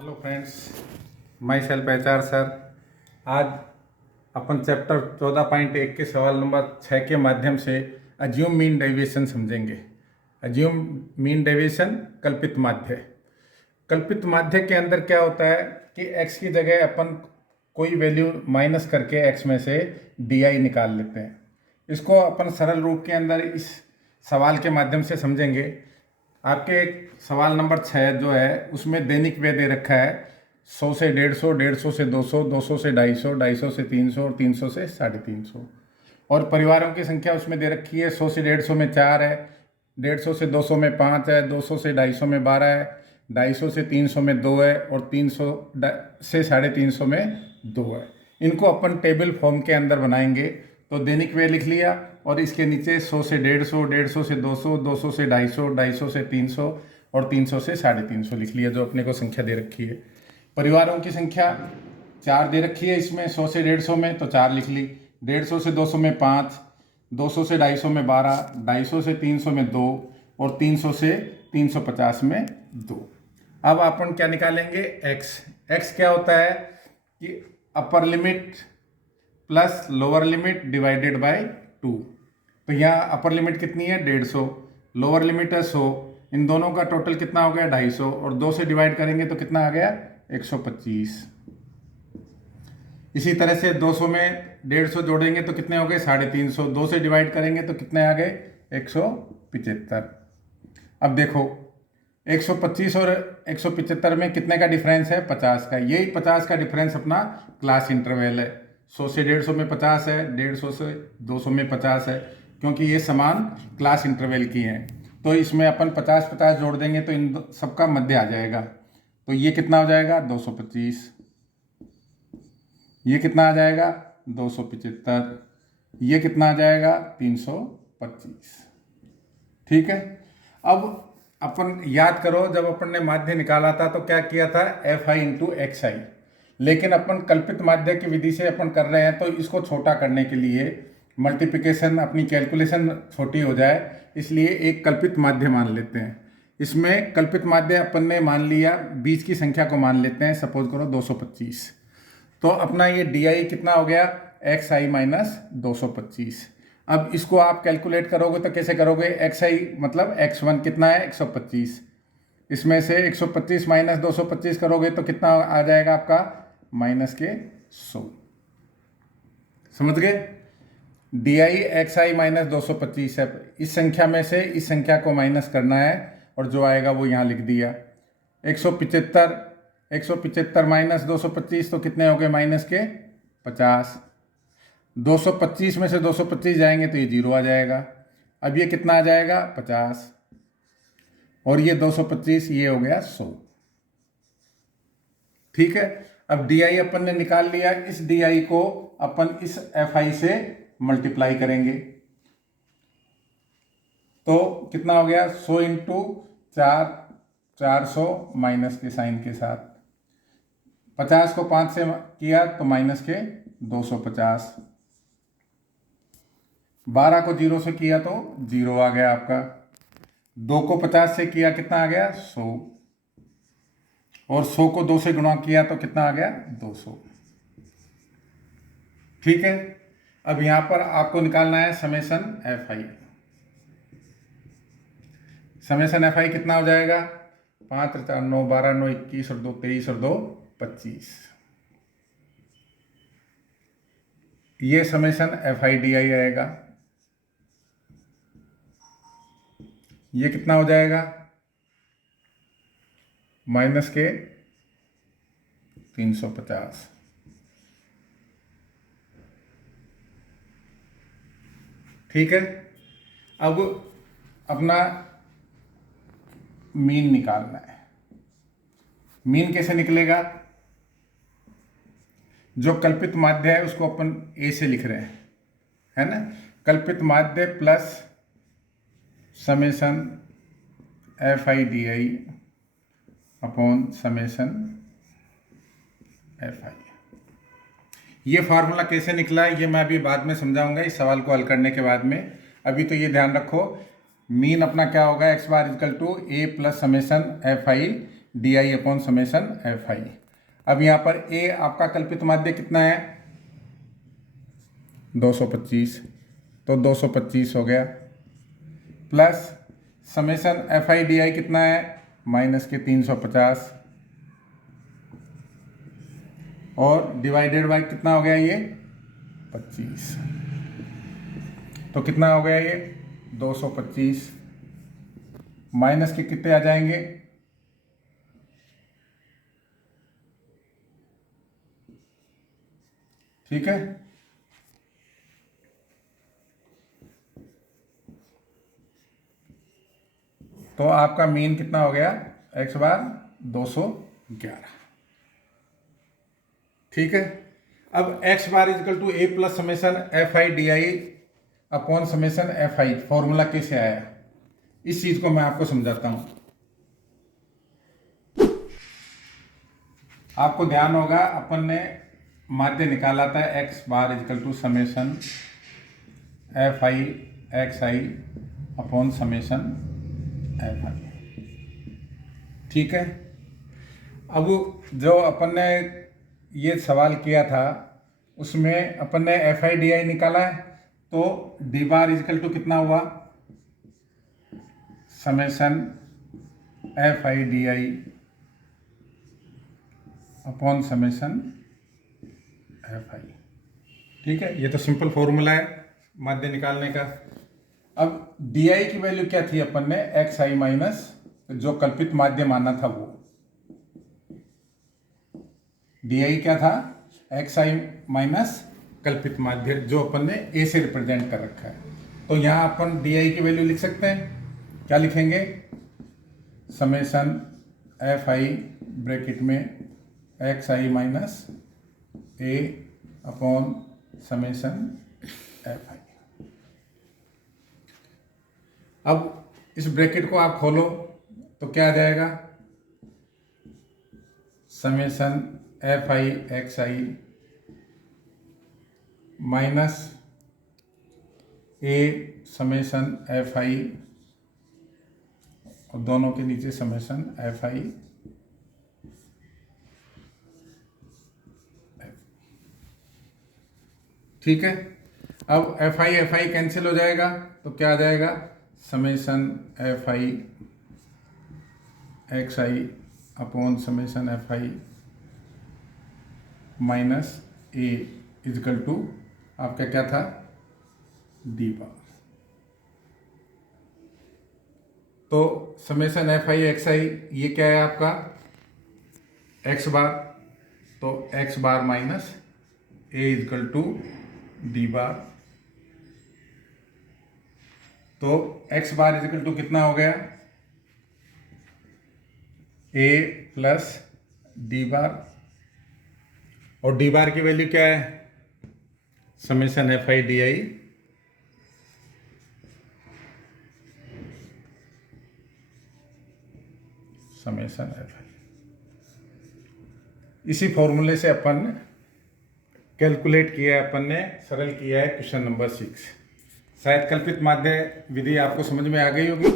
Hello friends, my self HR sir. आज अपन chapter 14.1 के सवाल नंबर 6 के माध्यम से अज्यूम मीन डेविएशन समझेंगे। अज्यूम मीन डेविएशन कल्पित माध्य। कल्पित माध्य के अंदर क्या होता है कि x की जगह अपन कोई वैल्यू माइनस करके x में से di निकाल लेते हैं। इसको अपन सरल रूप के अंदर इस सवाल के माध्यम से समझेंगे। आपके एक सवाल नंबर 6 जो है उसमें दैनिक व्यय दे रखा है 100 से 150, 150 से 200, 200 से 250, 250 से 300 और 300 से 350। और परिवारों की संख्या उसमें दे रखी है 100 से 150 में 4 है, 150 से 200 में 5 है, 200 से 250 में 12 है, 250 से 300 में 2 है और 300 से 350 में 2 है। इनको अपन टेबल फॉर्म के अंदर बनाएंगे। तो दैनिक व्यय लिख लिया और इसके नीचे 100 से 150, 150 से 200, 200 से 250, 250 से 300 और 300 से 350 लिख लिया, जो अपने को संख्या दे रखी है। परिवारों की संख्या 4 दे रखी है इसमें 100 से 150 में, तो 4 लिख ली। 150 से 200 में 5, 200 से 250 में 12, 250 से 300 में 2 और 300 से 350 में 2। अब अपन क्या निकालेंगे? x क्या होता है कि upper limit plus lower limit divided by 2। तो यहाँ अपर लिमिट कितनी है? 150, लोअर लिमिट है 100। इन दोनों का टोटल कितना हो गया? 250 और 2 से डिवाइड करेंगे तो कितना आ गया? 125। इसी तरह से 200 में 150 जोड़ेंगे तो कितने हो गए? 350। 2 से डिवाइड करेंगे तो कितने आ गए? 175। अब देखो 125 और 175 में कितने का डिफरेंस है? 50 का। यही 50 का डिफरेंस अपना क्लास इंटरवल है। 100 से 150 में 50 है, 150 से 200 में 50 है, क्योंकि ये समान क्लास इंटरवल की हैं। तो इसमें अपन 50-50 जोड़ देंगे तो इन सबका मध्य आ जाएगा। तो ये कितना हो जाएगा? 225। ये कितना आ जाएगा? 275। ये कितना आ जाएगा? 325। ठीक है। अब अपन याद करो, जब अपन ने माध्य निकाला था तो क्या किया था? FI into XI। लेकिन अपन कल्पित माध्य की विधि से अपन कर रहे हैं, तो इसको छोटा करने के लिए मल्टीप्लिकेशन, अपनी कैलकुलेशन छोटी हो जाए, इसलिए एक कल्पित माध्य मान लेते हैं। इसमें कल्पित माध्य अपन ने मान लिया, बीच की संख्या को मान लेते हैं, सपोज करो 225। तो अपना ये DI कितना हो गया? XI minus 225। अब इसको आप कैलकुलेट करोगे तो कैसे करोगे? XI मतलब X1 कितना है? 125। इसमें से 125 माइनस 225 करोगे तो कितना आ जाएगा आपका? माइनस के 100। समझ गए? DI XI माइनस 225 है। इस संख्या में से इस संख्या को माइनस करना है और जो आएगा वो यहाँ लिख दिया। 175 माइनस 225 तो कितने हो गए? माइनस के 50। 225 में से 225 जाएंगे तो ये 0 आ जाएगा। अब ये कितना आ जाएगा? 50 और ये 225, ये हो गया 100। ठीक है। अब DI अपन ने निकाल लिया। इस DI को अपन इस FI से मल्टीप्लाई करेंगे तो कितना हो गया? 100 इंटू 4, 400 माइनस के साइन के साथ। 50 को 5 से किया तो माइनस के 250। 12 को 0 से किया तो 0 आ गया आपका। 2 को 50 से किया कितना आ गया? 100। और 100 को 2 से गुणा किया तो कितना आ गया? 200। ठीक है। अब यहां पर आपको निकालना है समेशन FI। समेशन FI कितना हो जाएगा? 5 और 4 9, 12 9 21 और 2 23 और 2 25। ये समेशन FI DI आएगा। ये कितना हो जाएगा? माइनस के 350। ठीक है। अब अपना मीन निकालना है। मीन कैसे निकलेगा? जो कल्पित माध्य है उसको अपन A से लिख रहे हैं, है ना? कल्पित माध्य plus summation FI DI upon summation FI। ये फार्मूला कैसे निकला है ये मैं अभी बाद में समझाऊंगा, इस सवाल को हल करने के बाद में। अभी तो ये ध्यान रखो, मीन अपना क्या होगा? x bar equal to A plus summation FI D I upon summation F I. अब यहाँ पर ए आपका कल्पित माध्य कितना है 225, तो 225 हो गया, plus summation F I D आई कितना है माइनस के 350, और डिवाइडेड बाय कितना हो गया ये 25, तो कितना हो गया ये 225, माइनस के कितने आ जाएंगे, ठीक है। तो आपका मीन कितना हो गया x बार 211, ठीक है। अब x bar equal to a plus summation F I D I upon summation F I, formula कैसे आया इस चीज को मैं आपको समझाता हूं। आपको ध्यान होगा अपन ने माध्य निकाला था x bar equal to summation F I X I upon summation F I, ठीक है। अब जो अपन ने ये सवाल किया था उसमें अपन ने एफ आई डी आई निकाला है, तो डी बार इजकल टू कितना हुआ summation F I D I upon summation F I, ठीक है। ये तो सिंपल फॉर्मूला है माध्य निकालने का। अब डी आई की वैल्यू क्या थी अपन ने एक्स आई माइनस जो कल्पित माध्य माना था, वो डी आई क्या था एक्स आई माइनस कल्पित माध्य जो अपन ने ए से रिप्रेजेंट कर रखा है। तो यहाँ अपन डी आई की वैल्यू लिख सकते हैं, क्या लिखेंगे समेशन एफ आई ब्रैकेट में x I minus A upon summation F I. अब इस ब्रैकेट को आप खोलो तो क्या आ जाएगा summation F I X I minus A summation F आई, और दोनों के नीचे समेशन एफ आई, ठीक है। अब एफ आई कैंसिल हो जाएगा तो क्या आ जाएगा summation F I X I upon summation F I minus A equal to आपका क्या था डी बार। तो summation F I X I ये क्या है आपका एक्स बार, तो X bar minus A equal to D bar. तो एक्स बार इजकल टू कितना हो गया ए प्लस डी बार, और डी बार की वैल्यू क्या है summation F I D I summation F आई। इसी फॉर्मूले से अपन कैलकुलेट किया है, अपन ने सरल किया है क्वेश्चन नंबर 6। शायद कल्पित माध्य विधि आपको समझ में आ गई होगी।